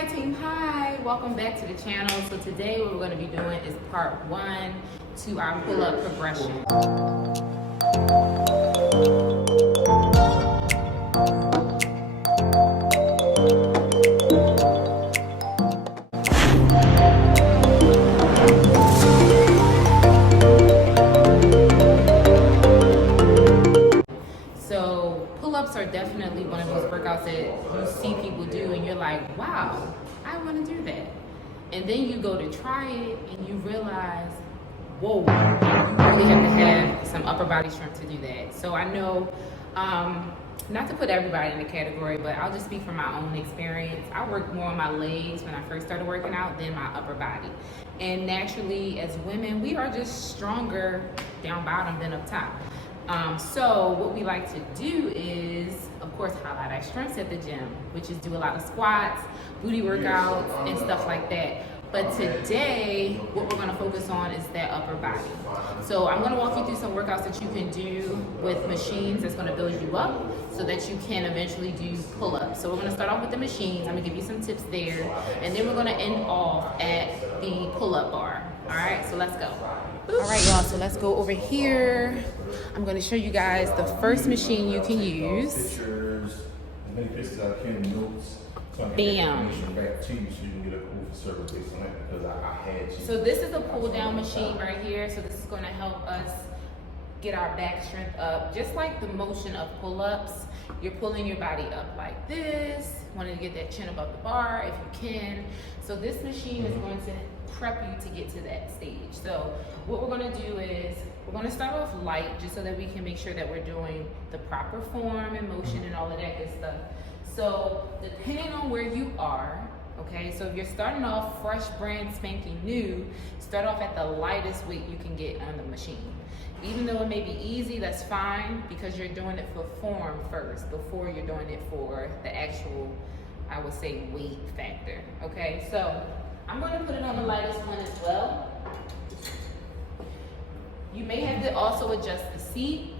Hi team, hi, welcome back to the channel. So today what we're going to be doing is part 1 to our pull-up progression. So pull-ups are definitely one of those workouts that you see people do and you're like, wow, I want to do that. And then you go to try it and you realize, whoa, you really have to have some upper body strength to do that. So I know, not to put everybody in the category, but I'll just speak from my own experience. I worked more on my legs when I first started working out than my upper body. And naturally, as women, we are just stronger down bottom than up top. So what we like to do is, of course, highlight our strengths at the gym, which is do a lot of squats, booty workouts, and stuff like that. But today, what we're gonna focus on is that upper body. So I'm gonna walk you through some workouts that you can do with machines that's gonna build you up so that you can eventually do pull-ups. So we're gonna start off with the machines. I'm gonna give you some tips there. And then we're gonna end off at the pull-up bar. All right, so let's go. All right, y'all, so let's go over here. I'm gonna show you guys the first machine you can use. Pictures, as many pictures as I can, notes. So I can get Bam. information back to you so you can get a cool service based on that because I had you. So this is a pull down machine right here. So this is gonna help us get our back strength up. Just like the motion of pull-ups, you're pulling your body up like this, wanting to get that chin above the bar if you can. So this machine is going to prep you to get to that stage. So what we're gonna do is, we're gonna start off light just so that we can make sure that we're doing the proper form and motion and all of that good stuff. So depending on where you are, okay, so if you're starting off fresh, brand spanking new, start off at the lightest weight you can get on the machine. Even though it may be easy, that's fine because you're doing it for form first before you're doing it for the actual, I would say, weight factor, okay? So I'm gonna put it on the lightest one as well. You may have to also adjust the seat.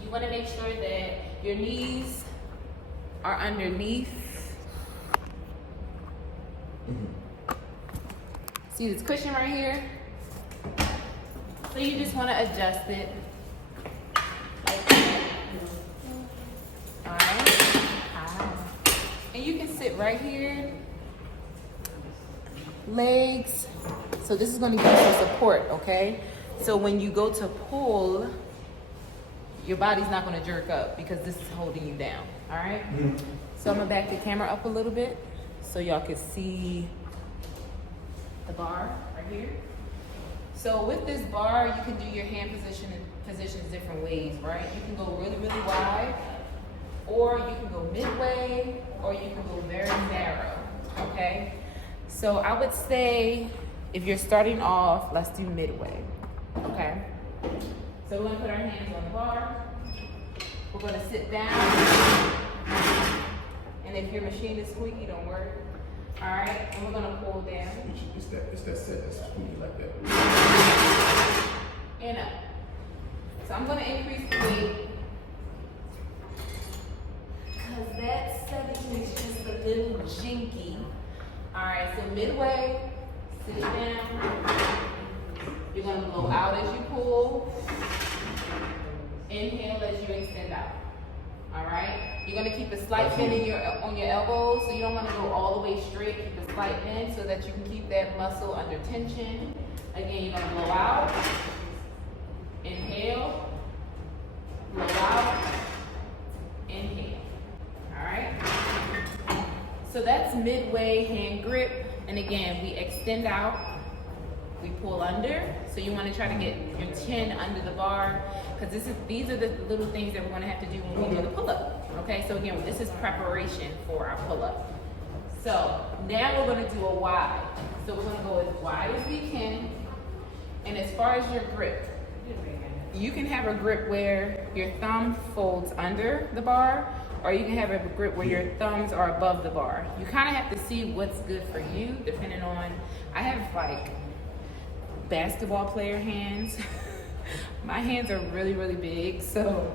You wanna make sure that your knees are underneath. See this cushion right here? So you just wanna adjust it. Like that. All right. And you can sit right here. Legs. So this is going to give you some support, okay? So when you go to pull, your body's not going to jerk up because this is holding you down, all right? So I'm going to back the camera up a little bit so y'all can see the bar right here. So with this bar, you can do your hand positions different ways, right? You can go really, really wide, or you can go midway, or you can go very narrow, okay? So I would say if you're starting off, let's do midway, okay? So we're gonna put our hands on the bar. We're gonna sit down. And if your machine is squeaky, don't worry. All right, and we're gonna pull down. It's that set that's squeaky like that. And up. So I'm gonna increase the weight because that setting is just a little jinky. All right, so midway, sit down. You're gonna blow out as you pull. Inhale as you extend out. All right, you're gonna keep a slight bend on your elbows, so you don't wanna go all the way straight. Keep a slight bend so that you can keep that muscle under tension. Again, you're gonna blow out. Inhale. Blow out. Inhale. All right. So that's midway hand grip. And again, we extend out, we pull under. So you wanna try to get your chin under the bar because these are the little things that we're gonna have to do when we do the pull-up. Okay, so again, this is preparation for our pull-up. So now we're gonna do a wide. So we're gonna go as wide as we can. And as far as your grip, you can have a grip where your thumb folds under the bar, or you can have a grip where your thumbs are above the bar. You kind of have to see what's good for you, depending on, I have like basketball player hands. My hands are really, really big, so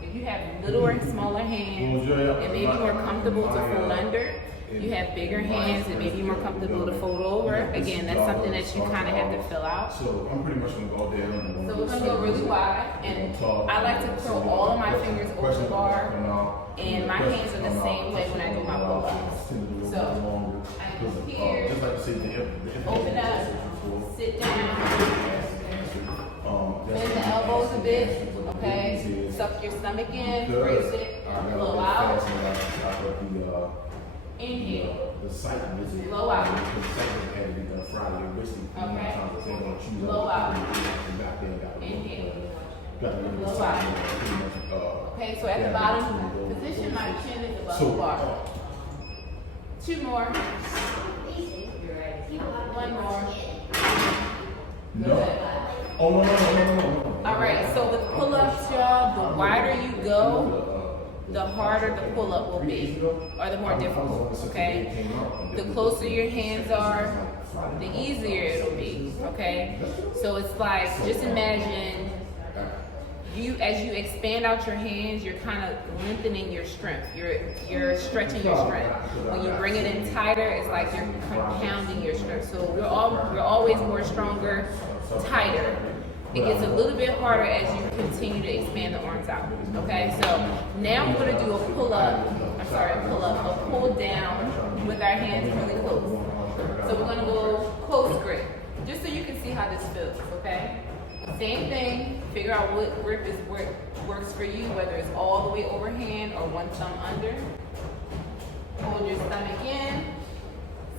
if you have little or smaller hands, it may be more comfortable to fold under. you have bigger hands, it may be more comfortable to fold over. Again, that's something that you kind of have to fill out. So I'm pretty much gonna go down. So we're gonna go really wide, and I like to curl all of my fingers over the bar, and my hands are the same way when I do my pull-ups. So I go here, open up, sit down, bend the elbows a bit, okay? Suck your stomach in, brace it, blow out. Inhale. Blow out. Okay. Blow out. Inhale. Blow out. Okay, so at the bottom position, my chin is above the bar. 2 more. 1 more. Good. Oh, no. All right, so with pull-ups, y'all, the wider you go, the harder the pull-up will be, or the more difficult, okay? The closer your hands are, the easier it'll be, okay? So it's like, just imagine, as you expand out your hands, you're kind of lengthening your strength. You're stretching your strength. When you bring it in tighter, it's like you're compounding your strength. So you're always more stronger, tighter. It gets a little bit harder as you continue to expand the arms out. Okay, so now we're gonna do a pull-up, a pull down with our hands really close. So we're gonna go close grip, just so you can see how this feels, okay? Same thing, figure out what grip works for you, whether it's all the way overhand or one thumb under. Hold your stomach in,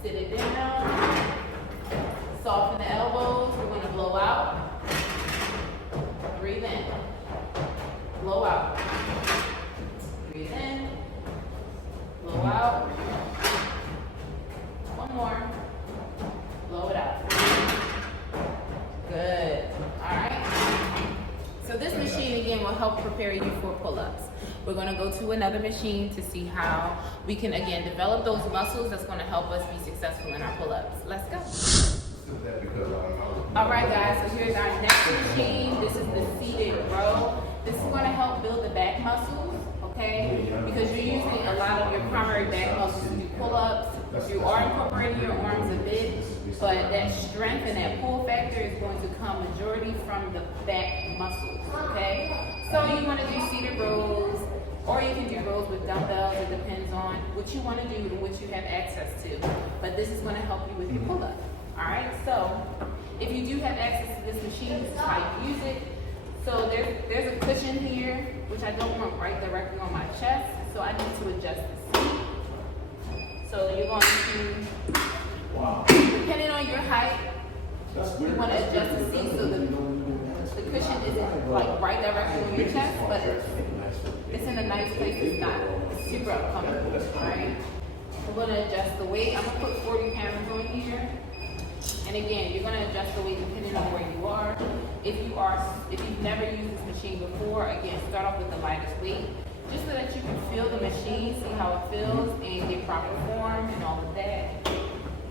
sit it down, soften the elbows, we're gonna blow out. Breathe in, blow out. Breathe in, blow out. 1 more, blow it out. Good, all right. So this machine again will help prepare you for pull-ups. We're gonna go to another machine to see how we can again develop those muscles that's gonna help us be successful in our pull-ups. Let's go. All right, guys, so here's our next machine. This is the seated row. This is going to help build the back muscles, okay? Because you're using a lot of your primary back muscles to do pull-ups. You are incorporating your arms a bit, but that strength and that pull factor is going to come majority from the back muscles, okay? So you want to do seated rows, or you can do rows with dumbbells. It depends on what you want to do and what you have access to. But this is going to help you with your pull-up. All right, so if you do have access to this machine, this is how you use it. So there's a cushion here, which I don't want right directly on my chest, so I need to adjust the seat. So you're going to, depending on your height, you want to adjust the seat so the cushion isn't like right directly on your chest, but it's in a nice place. It's not super uncomfortable, all right? We're going to adjust the weight. I'm going to put 40 pounds on here. And again, you're going to adjust the weight depending on where you are. If you've never used this machine before, again, start off with the lightest weight, just so that you can feel the machine, see how it feels, and get proper form and all of that.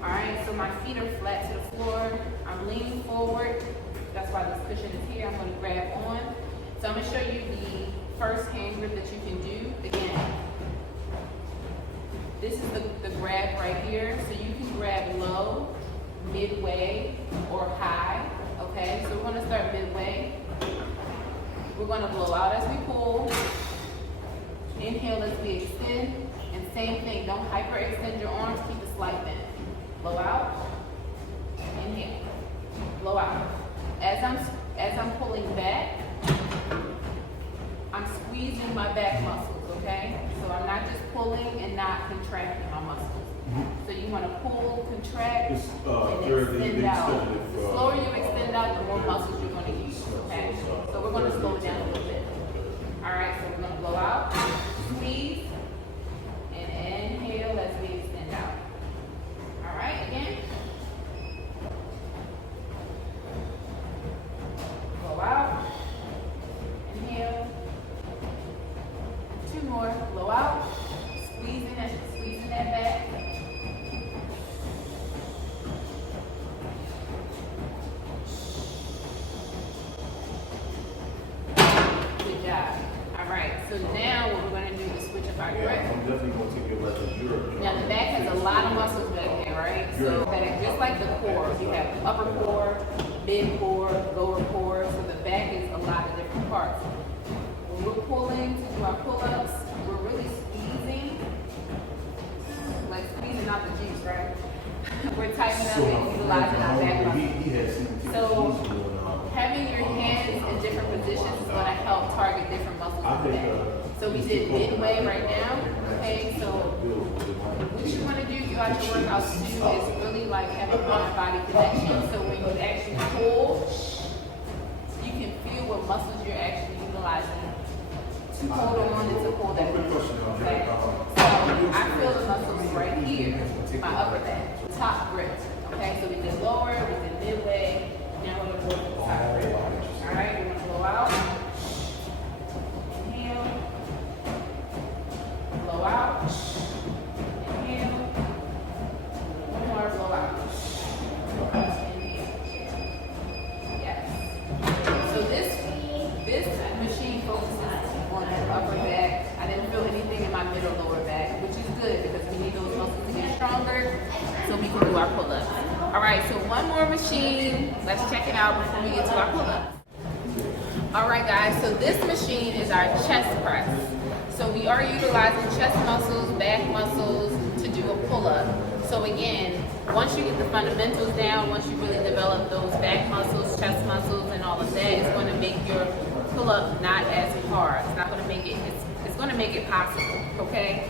All right, so my feet are flat to the floor. I'm leaning forward. That's why this cushion is here. I'm going to grab on. So I'm going to show you the first hand grip that you can do. Again, this is the grab right here. So you can grab low, midway, or high, okay? So we're gonna start midway. We're gonna blow out as we pull. Inhale as we extend, and same thing, don't hyperextend your arms, keep a slight bend. Blow out, inhale, blow out. As I'm pulling back, I'm squeezing my back muscles, okay? So I'm not just pulling and not contracting my muscles. So you want to pull, contract, and extend out. The slower you extend out, the more muscles you're going to use, okay? So we're going to slow it down a little bit. All right, so we're going to blow out, squeeze, and inhale as we extend out. All right, again. Blow out, inhale. 2 more, blow out, squeezing that back. Good job. All right, so now what we're going to do is switch up our grip. I'm definitely going to take your left as Europe. Now the back has a lot of muscles back there, right? So back, just like the core, you have upper core, mid core, lower core. So the back is a lot of different parts. When we're pulling to do our pull-ups, we're really squeezing, like squeezing out the juice, right? We're tightening up and utilizing our back muscles. So having your hands in different positions is going to help target different muscles in the back. So we did midway right now. Okay, so what you want to do throughout your workouts too is really like have a mind-body connection. So when you actually pull, you can feel what muscles you're actually utilizing to hold on and to pull that. Okay, so I feel the muscles right here, my upper back, top grip. Okay, so we did lower, we did midway. Now we're going to go to the top grip. All right, we're going to blow out. Inhale. Blow out. Inhale. One more, blow out. Inhale. Yes. So this machine focuses on the upper back. I didn't feel anything in my middle lower back, which is good because we need those muscles to get stronger so we can do our pull-ups. All right, so one more machine. Let's check it out before we get to our pull-ups. All right, guys, so this machine is our chest press. So we are utilizing chest muscles, back muscles to do a pull-up. So again, once you get the fundamentals down, once you really develop those back muscles, chest muscles, and all of that, it's going to make your pull-up not as hard. It's not going to make it, it's going to make it possible, okay?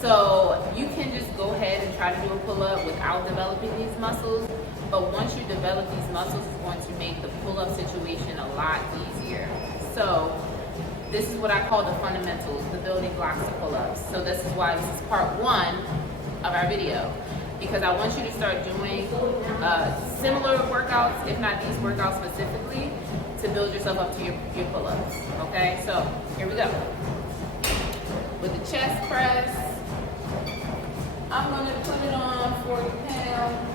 So you can just go ahead and try to do a pull-up without developing these muscles. But once you develop these muscles, it's going to make the pull-up situation a lot easier. So this is what I call the fundamentals, the building blocks of pull-ups. So this is why this is part one of our video, because I want you to start doing similar workouts, if not these workouts specifically, to build yourself up to your pull-ups. Okay, so here we go. With the chest press, I'm going to put it on 40 pounds.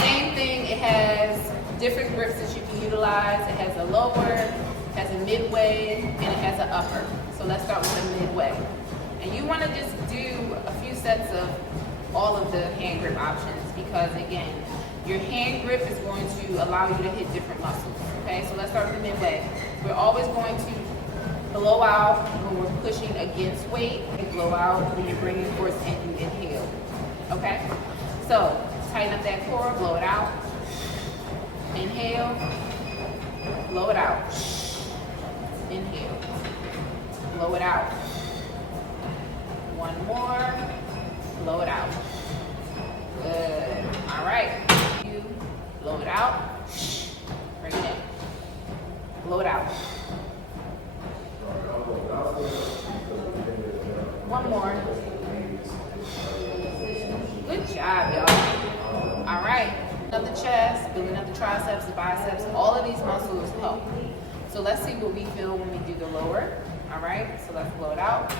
Same thing, it has different grips that you can utilize. It has a lower, it has a midway, and it has an upper. So let's start with the midway. And you want to just do a few sets of all of the hand grip options because, again, your hand grip is going to allow you to hit different muscles. Okay, so let's start with the midway. We're always going to blow out when we're pushing against weight and blow out when you're bringing force and you inhale. Okay, so tighten up that core, blow it out. Inhale, blow it out. Inhale, blow it out. One more, blow it out. Good. All right. You blow it out. Bring it in. Blow it out. One more. Good job, y'all. All right. Building up the chest, building up the triceps, the biceps. All of these muscles help. So let's see what we feel when we do the lower. All right. So let's blow it out.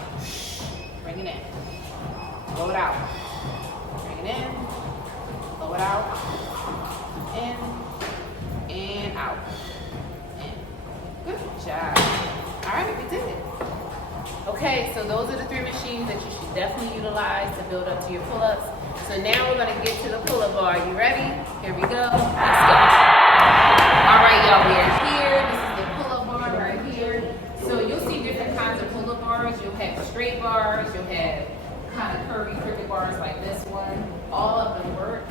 Bring it in. Blow it out. Bring it in. Blow it out. In. And out. In. Good job. All right, we did it. Okay, so those are the three machines that you should definitely utilize to build up to your pull-ups. So now we're gonna get to the pull-up bar. You ready? Here we go. Let's go. All right, y'all, we are here. This is the pull-up bar right here. So you'll see different kinds of pull-up bars. You'll have straight bars. You'll have kind of curvy, crooked bars like this one. All of them work.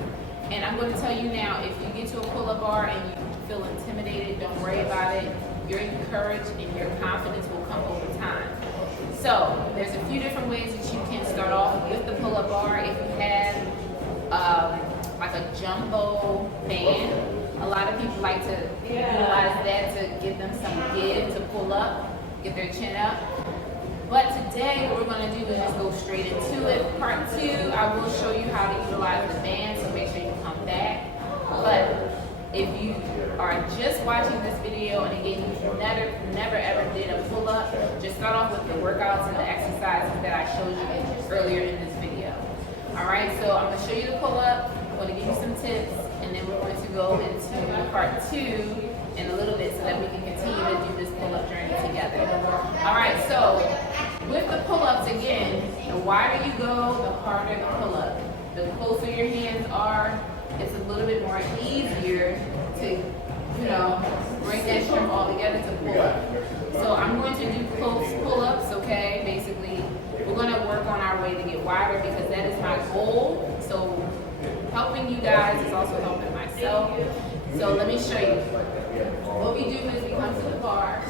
And I'm going to tell you now, if you get to a pull-up bar and you feel intimidated, don't worry about it. Your courage and your confidence will come over time. So there's a few different ways that you can start off with the pull-up bar. If you have like a jumbo band, a lot of people like to utilize that to give them some give to pull up, get their chin up. But today what we're going to do is just go straight into it. Part 2, I will show you how to utilize the band, so make sure you come back. But if you are just watching this video and again you've never ever did a pull-up, just start off with the workouts and the exercises that I showed you earlier in this video. Alright, so I'm going to show you the pull-up, I'm going to give you some tips, and then we're going to go into part 2 in a little bit so that we can continue to do this pull-up journey together. Alright, so with the pull-ups again, the wider you go, the harder the pull-up. the closer your hands are, it's a little bit more easier to, you know, bring that shrimp all together to pull up. So I'm going to do close pull-ups, okay? Basically, we're going to work on our way to get wider because that is my goal. So helping you guys is also helping myself. So let me show you. What we do is we come to the bar.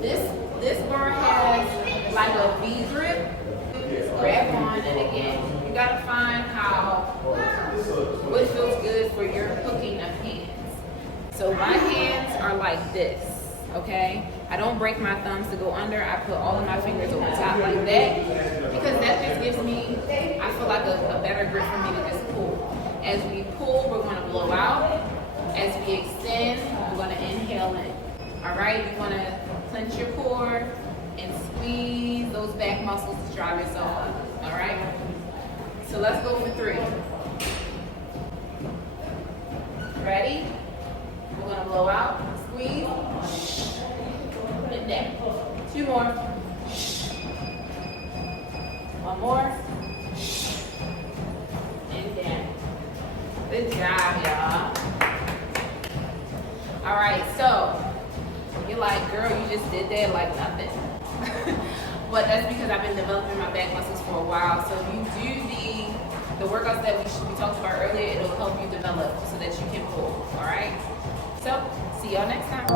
This bar has like a V grip. Grab on, and again, you gotta find what feels good for your hooking of hands. So my hands are like this, okay? I don't break my thumbs to go under. I put all of my fingers on top like that because that just gives me, I feel like a better grip for me to just pull. As we pull, we're gonna blow out. As we extend, we're gonna inhale in. All right, you wanna clench your core and squeeze those back muscles to drive yourself up. All right? So let's go for 3. Ready? We're gonna blow out, squeeze, and down. 2 more. 1 more. And down. Good job, y'all. All right, so you're like, girl, you just did that like nothing. But that's because I've been developing my back muscles for a while. So if you do the workouts that we talked about earlier, it'll help you develop so that you can pull. All right? So see y'all next time.